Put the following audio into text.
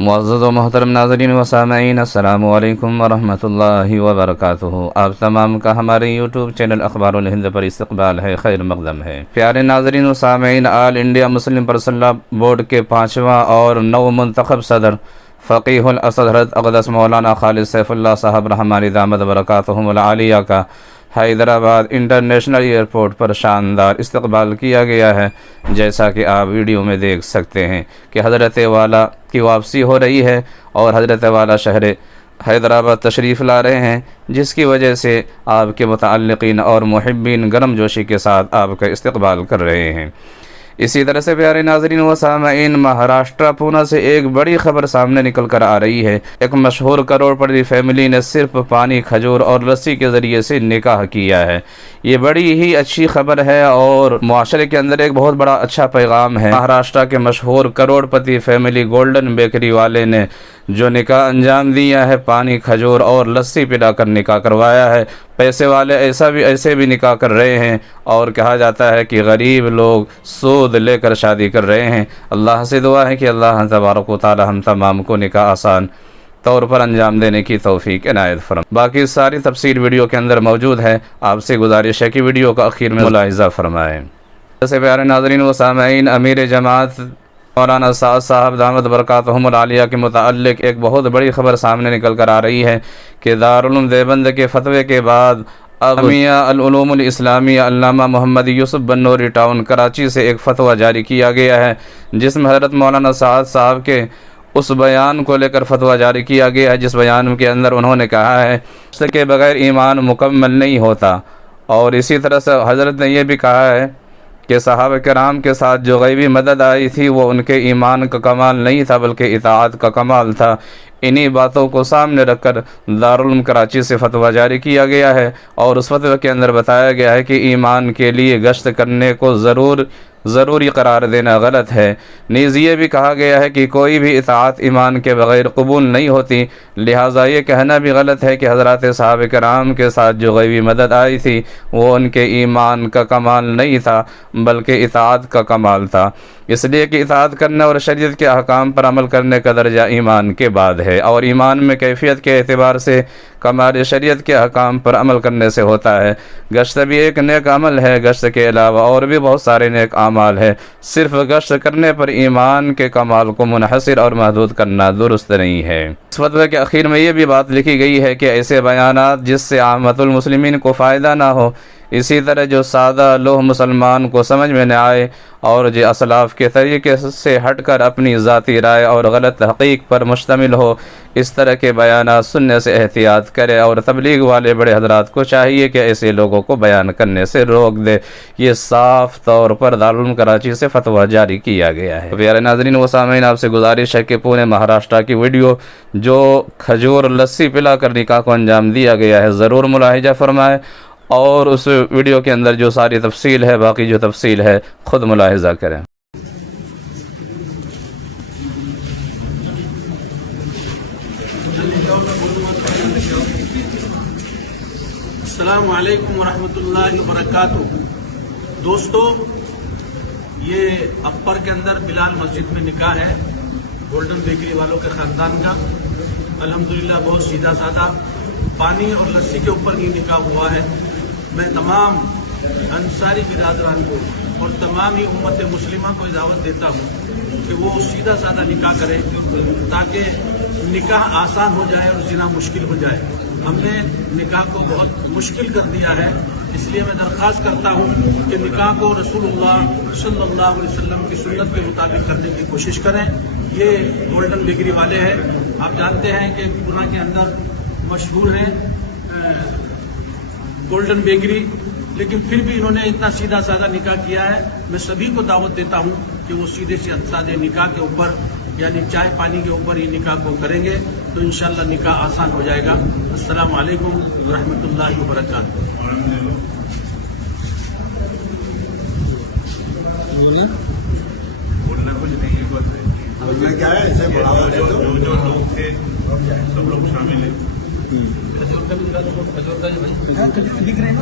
معزز و محترم ناظرین و سامعین، السلام علیکم ورحمۃ اللہ وبرکاتہ۔ آپ تمام کا ہمارے یوٹیوب چینل اخبار الہند پر استقبال ہے، خیر مقدم ہے۔ پیارے ناظرین و سامعین، آل انڈیا مسلم پرسنل بورڈ کے 5واں اور نو منتخب صدر فقیہ الاسد حضرت اقدس مولانا خالد سیف اللہ صاحب رحمانی دامت برکاتہم العالیہ کا حیدرآباد انٹرنیشنل ایئرپورٹ پر شاندار استقبال کیا گیا ہے۔ جیسا کہ آپ ویڈیو میں دیکھ سکتے ہیں کہ حضرت والا کی واپسی ہو رہی ہے اور حضرت والا شہر حیدرآباد تشریف لا رہے ہیں، جس کی وجہ سے آپ کے متعلقین اور محبین گرم جوشی کے ساتھ آپ کا استقبال کر رہے ہیں۔ اسی طرح سے پیارے ناظرین و سامعین، مہاراشٹر پونا سے ایک بڑی خبر سامنے نکل کر آ رہی ہے۔ ایک مشہور کروڑ پتی فیملی نے صرف پانی، کھجور اور لسی کے ذریعے سے نکاح کیا ہے۔ یہ بڑی ہی اچھی خبر ہے اور معاشرے کے اندر ایک بہت بڑا اچھا پیغام ہے۔ مہاراشٹر کے مشہور کروڑ پتی فیملی گولڈن بیکری والے نے جو نکاح انجام دیا ہے، پانی، کھجور اور لسی پلا کر نکاح کروایا ہے۔ پیسے والے ایسے بھی نکاح کر رہے ہیں اور کہا جاتا ہے کہ غریب لوگ سود لے کر شادی کر رہے ہیں۔ اللہ سے دعا ہے کہ اللہ تبارک و تعالی ہم تمام کو نکاح آسان طور پر انجام دینے کی توفیق عنایت فرمائے۔ باقی ساری تفصیل ویڈیو کے اندر موجود ہے، آپ سے گزارش ہے کہ ویڈیو کا اخیر میں ملاحظہ فرمائیں۔ جیسے پیارے ناظرین و سامعین، امیر جماعت مولانا سعد صاحب دامت برکاتہم العالیہ کے متعلق ایک بہت بڑی خبر سامنے نکل کر آ رہی ہے کہ دارالعلوم دیوبند کے فتوے کے بعد جامعہ العلوم الاسلامیہ علامہ محمد یوسف بنوری ٹاؤن کراچی سے ایک فتویٰ جاری کیا گیا ہے، جس میں حضرت مولانا سعد صاحب کے اس بیان کو لے کر فتویٰ جاری کیا گیا ہے، جس بیان کے اندر انہوں نے کہا ہے اس کے بغیر ایمان مکمل نہیں ہوتا۔ اور اسی طرح سے حضرت نے یہ بھی کہا ہے کہ صحابہ کرام کے ساتھ جو غیبی مدد آئی تھی وہ ان کے ایمان کا کمال نہیں تھا بلکہ اطاعت کا کمال تھا۔ انہی باتوں کو سامنے رکھ کر دارالعلوم کراچی سے فتویٰ جاری کیا گیا ہے اور اس فتوے کے اندر بتایا گیا ہے کہ ایمان کے لیے گشت کرنے کو ضروری قرار دینا غلط ہے۔ نیز یہ بھی کہا گیا ہے کہ کوئی بھی اطاعت ایمان کے بغیر قبول نہیں ہوتی، لہٰذا یہ کہنا بھی غلط ہے کہ حضرات صحابہ کرام کے ساتھ جو غیبی مدد آئی تھی وہ ان کے ایمان کا کمال نہیں تھا بلکہ اطاعت کا کمال تھا، اس لیے کہ اطاعت کرنے اور شریعت کے احکام پر عمل کرنے کا درجہ ایمان کے بعد ہے، اور ایمان میں کیفیت کے اعتبار سے کمال شریعت کے احکام پر عمل کرنے سے ہوتا ہے۔ گشت بھی ایک نیک عمل ہے، گشت کے علاوہ اور بھی بہت سارے نیک اعمال ہے، صرف گشت کرنے پر ایمان کے کمال کو منحصر اور محدود کرنا درست نہیں ہے۔ اس فتوے کے اخیر میں یہ بھی بات لکھی گئی ہے کہ ایسے بیانات جس سے عامت المسلمین کو فائدہ نہ ہو، اسی طرح جو سادہ لوح مسلمان کو سمجھ میں نہ آئے اور جو اسلاف کے طریقے سے ہٹ کر اپنی ذاتی رائے اور غلط تحقیق پر مشتمل ہو، اس طرح کے بیانات سننے سے احتیاط کرے، اور تبلیغ والے بڑے حضرات کو چاہیے کہ ایسے لوگوں کو بیان کرنے سے روک دے۔ یہ صاف طور پر دارالعلوم کراچی سے فتویٰ جاری کیا گیا ہے۔ پیارے ناظرین و سامعین، آپ سے گزارش ہے کہ پورے مہاراشٹر کی ویڈیو جو کھجور لسی پلا کر نکاح کو انجام دیا گیا ہے ضرور ملاحظہ فرمائے، اور اس ویڈیو کے اندر جو ساری تفصیل ہے، باقی جو تفصیل ہے، خود ملاحظہ کریں۔ السلام علیکم ورحمۃ اللہ وبرکاتہ۔ دوستو، یہ اپر کے اندر بلال مسجد میں نکاح ہے گولڈن بیکری والوں کے خاندان کا۔ الحمدللہ بہت سیدھا سادہ پانی اور لسی کے اوپر یہ نکاح ہوا ہے۔ میں تمام انصاری برادران کو اور تمام ہی امت مسلمہ کو دعوت دیتا ہوں کہ وہ سیدھا سادہ نکاح کرے تاکہ نکاح آسان ہو جائے اور زنا مشکل ہو جائے۔ ہم نے نکاح کو بہت مشکل کر دیا ہے، اس لیے میں درخواست کرتا ہوں کہ نکاح کو رسول اللہ صلی اللہ علیہ وسلم کی سنت کے مطابق کرنے کی کوشش کریں۔ یہ گولڈن بیکری والے ہیں، آپ جانتے ہیں کہ پونا کے اندر مشہور ہیں گولڈن بیکری، لیکن پھر بھی انہوں نے اتنا سیدھا سادہ نکاح کیا ہے۔ میں سبھی کو دعوت دیتا ہوں کہ وہ سیدھے سے سادے نکاح کے اوپر یعنی چائے پانی کے اوپر یہ نکاح کو کریں گے تو انشاءاللہ نکاح آسان ہو جائے گا۔ السلام علیکم ورحمۃ اللہ وبرکاتہ۔ بولنا کچھ نہیں ہے، کیا ہے جو لوگ تھے سب لوگ شامل ہیں۔ دکھ رہے ہیں